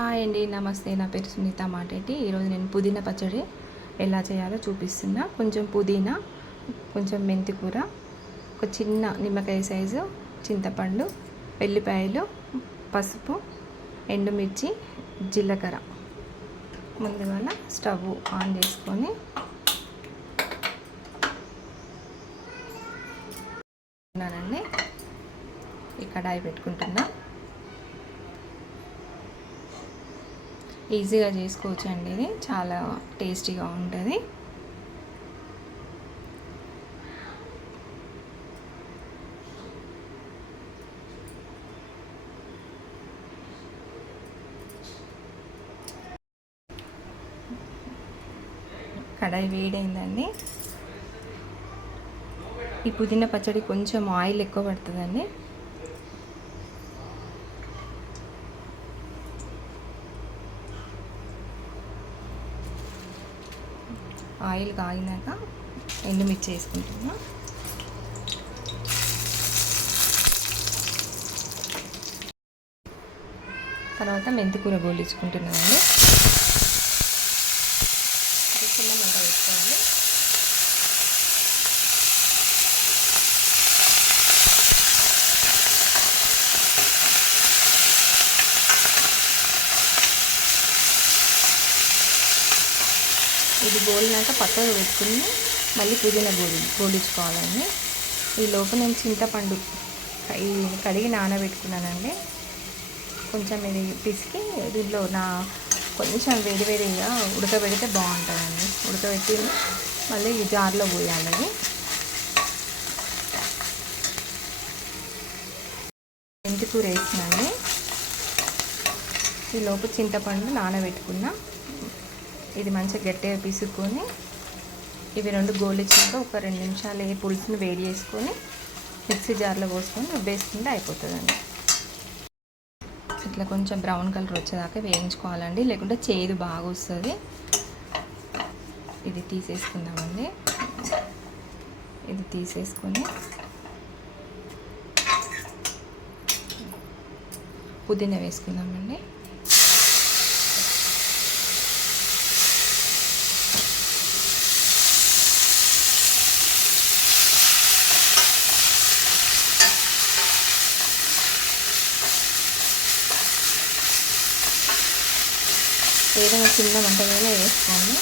Hi అండి నమస్తే. నా పేరు సునీత మాటేటి. ఈరోజు నేను పుదీనా పచ్చడి ఎలా చేయాలో చూపిస్తున్నా. కొంచెం పుదీనా కొంచెం మెంతి కూర ఒక చిన్న నిమ్మకాయ సైజు చింతపండు వెల్లిపాయలు పసుపు ఎండుమిర్చి జీలకర్ర. ముందుగా స్టవ్ ఆన్ చేసుకొని ఉన్నానండి. కడాయి పెట్టుకుంటున్నా. ఈజీగా చేసుకోవచ్చు అండి ఇది. చాలా టేస్టీగా ఉంటుంది. కడాయి వేడైందండి. ఈ పుదీనా పచ్చడి కొంచెం ఆయిల్ ఎక్కువ పడుతుందండి. ఆయిల్ కాగినాక ఎండుమిర్చి వేసుకుంటున్నా. తర్వాత మెంతికూర గోలించుకుంటున్నాను చిన్న మంట వేసుకోవాలి ఇది గోలినాక పక్కకు పెట్టుకుని మళ్ళీ పుదీనా గోలి గోలించుకోవాలండి ఈ లోపు నేను చింతపండు ఈ కడిగి నానబెట్టుకున్నానండి. కొంచెం ఇది పిసికి దీంట్లో నా కొంచెం వేడి వేడిగా ఉడకబెడితే బాగుంటుందండి. ఉడకబెట్టి మళ్ళీ ఈ జార్లో పోయాలి. అది మెంతి కూర వేసినండి ఈ లోపు చింతపండు నానబెట్టుకున్నా. ఇది మంచిగా గట్టిగా పిసుకొని ఇవి రెండు గోలిచ్చాక ఒక రెండు నిమిషాలు ఈ పులుసుని వేడి చేసుకొని మిక్సీ జార్లో పోసుకొని వేసుకుంటే అయిపోతుందండి. ఇట్లా కొంచెం బ్రౌన్ కలర్ వచ్చేదాకా వేయించుకోవాలండి లేకుంటే చేదు బాగా వస్తుంది. ఇది తీసేసుకుందామండి. ఇది తీసేసుకొని పుదీనా వేసుకుందామండి. ఏదైనా చిన్న మంట మీద వేసుకోండి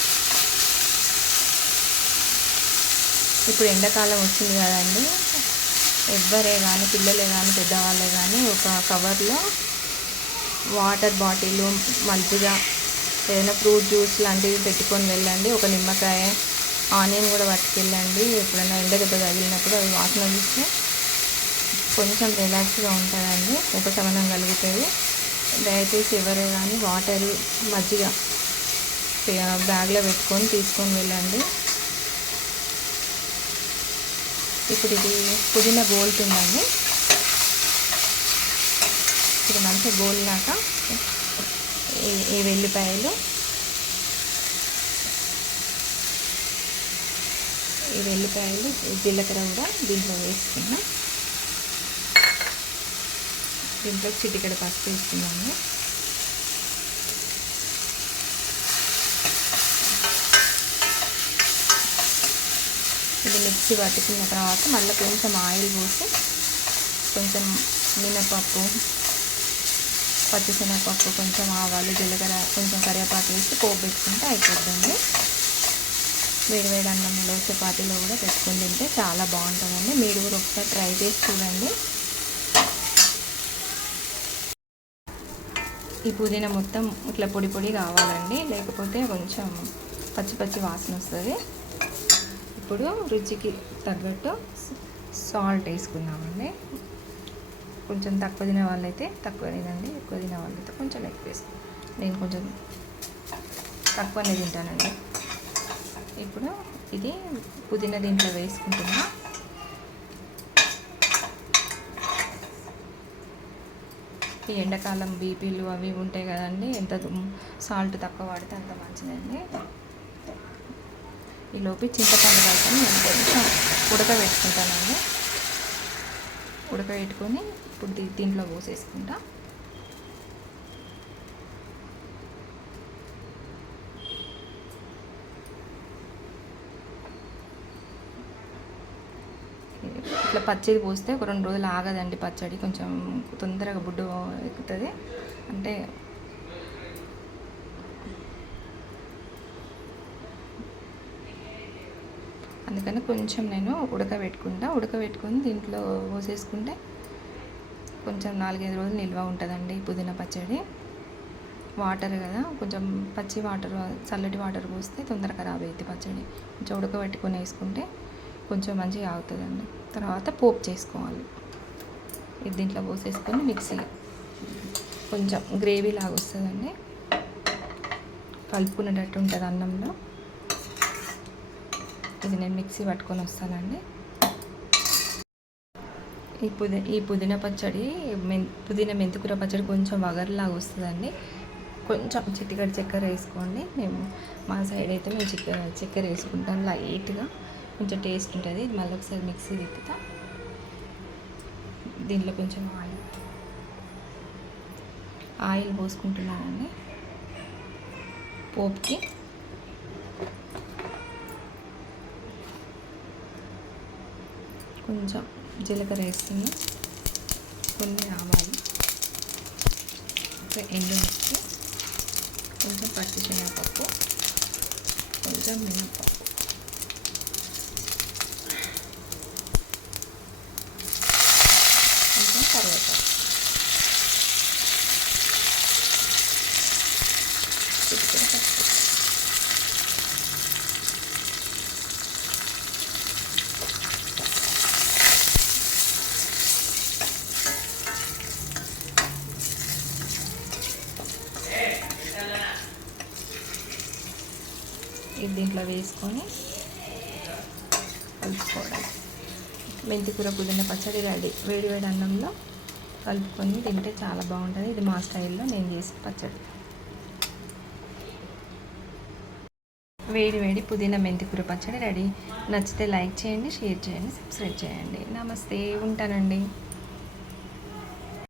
ఇప్పుడు ఎండాకాలం వచ్చింది కదండి. ఎవ్వరే కానీ పిల్లలే కానీ పెద్దవాళ్ళే కానీ ఒక కవర్లో వాటర్ బాటిల్ మజ్జిగ ఏదైనా ఫ్రూట్ జ్యూస్ లాంటివి పెట్టుకొని వెళ్ళండి. ఒక నిమ్మకాయ ఆనియన్ కూడా పట్టుకెళ్ళండి. ఎప్పుడైనా ఎండ దెబ్బ తగిలినప్పుడు అది వాసన చూస్తే కొంచెం రిలాక్స్గా ఉంటుందండి. ఉపశమనం కలుగుతుంది. దయచేసి ఎవరు కానీ వాటర్ మజ్జిగ బ్యాగ్లో పెట్టుకొని తీసుకొని వెళ్ళండి. ఇప్పుడు ఇది పుదీనా గోలుతుందండి ఇది మంచిగా గోలినాక ఈ వెల్లిపాయలు. ఈ వెల్లిపాయలు జీలకర్ర కూడా దీంట్లో వేసుకున్నాం. దీంట్లో చిటికెడ పసుపు వేసుకున్నాము ఇది మిక్సీ పట్టుకున్న తర్వాత మళ్ళీ కొంచెం ఆయిల్ పోసి కొంచెం మినపప్పు పచ్చిశనగపప్పు కొంచెం ఆవాలు జీలకర్ర కొంచెం కరివేపాకు వేసి పోపెట్టుకుంటే పెట్టుకుంటే అయిపోతుంది వేడి వేడి అన్నంలో చపాతీలో కూడా పెట్టుకుని తింటే చాలా బాగుంటుందండి. మీరు కూడా ఒకసారి ట్రై చేసి చూడండి. ఈ పుదీనా మొత్తం ఇట్లా పొడి పొడి కావాలండి. లేకపోతే కొంచెం పచ్చి పచ్చి వాసన వస్తుంది. ఇప్పుడు రుచికి తగ్గట్టు సాల్ట్ వేసుకుందామండి. కొంచెం తక్కువ తినే వాళ్ళైతే తక్కువ తినండి ఎక్కువ తినే వాళ్ళైతే కొంచెం ఎక్కువ వేసుకుంటాం నేను కొంచెం తక్కువనే తింటానండి. ఇప్పుడు ఇది పుదీనా దీంట్లో వేసుకుంటున్నా. ఈ ఎండాకాలం బీపీలు అవి ఉంటాయి కదండి ఎంత సాల్ట్ తక్కువ వాడితే అంత మంచిదండి. ఈ లోపి చింతపండు రసం నేను కొంచెం ఉడకబెట్టుకుంటానండి ఉడకబెట్టుకొని ఇప్పుడు దీంట్లో పోసేసుకుంటా. ఇట్లా పచ్చిది పోస్తే ఒక రెండు రోజులు ఆగదండి పచ్చడి. కొంచెం తొందరగా బుడ్డు ఎక్కుతుంది. అంటే అందుకని కొంచెం నేను ఉడకబెట్టుకుంటా. ఉడకబెట్టుకుని దీంట్లో పోసేసుకుంటే కొంచెం నాలుగైదు రోజులు నిల్వ ఉంటుందండి పుదీనా పచ్చడి. వాటర్ కదా కొంచెం పచ్చి వాటర్ చల్లటి వాటర్ పోస్తే తొందరగా ఖరాబ్ అవుతుంది పచ్చడి. కొంచెం ఉడకబెట్టుకొని వేసుకుంటే కొంచెం మంచిగా ఆగుతుందండి తర్వాత పోపు చేసుకోవాలి. ఇది దీంట్లో పోసేసుకొని మిక్సీ కొంచెం గ్రేవీ లాగా వస్తుందండి. కలుపుకునేటట్టు ఉంటుంది అన్నంలో. ఇది నేను మిక్సీ పట్టుకొని వస్తానండి. ఈ పుదీ ఈ పుదీనా పచ్చడి మెన్ పుదీనా మెంతికూర పచ్చడి కొంచెం వగర్లాగా వస్తుందండి. కొంచెం చిటికడి చక్కెర వేసుకోండి. మేము మా సైడ్ అయితే మేము చక్కెర చక్కెర వేసుకుంటాం లైట్గా. కొంచెం టేస్ట్ ఉంటుంది. మళ్ళీ ఒకసారి మిక్సీ తిప్పుతా. దీంట్లో కొంచెం ఆయిల్. ఆయిల్ పోసుకుంటున్నానండి. పోపుకి. కొంచెం జీలకర్ర వేస్తున్నాం కొన్ని ఆవాలు ఎండుమిర్చి కొంచెం పచ్చి శనగపప్పు కొంచెం మినపప్పు కొంచెం కరివేపాకు. ఇది దీంట్లో వేసుకొని కలుపుకోవడం మెంతికూర పుదీనా పచ్చడి రెడీ. వేడి వేడి అన్నంలో కలుపుకొని తింటే చాలా బాగుంటుంది. ఇది మా స్టైల్లో నేను చేసిన పచ్చడి. వేడి వేడి పుదీనా మెంతికూర పచ్చడి రెడీ. నచ్చితే లైక్ చేయండి షేర్ చేయండి సబ్స్క్రైబ్ చేయండి. నమస్తే ఉంటానండి.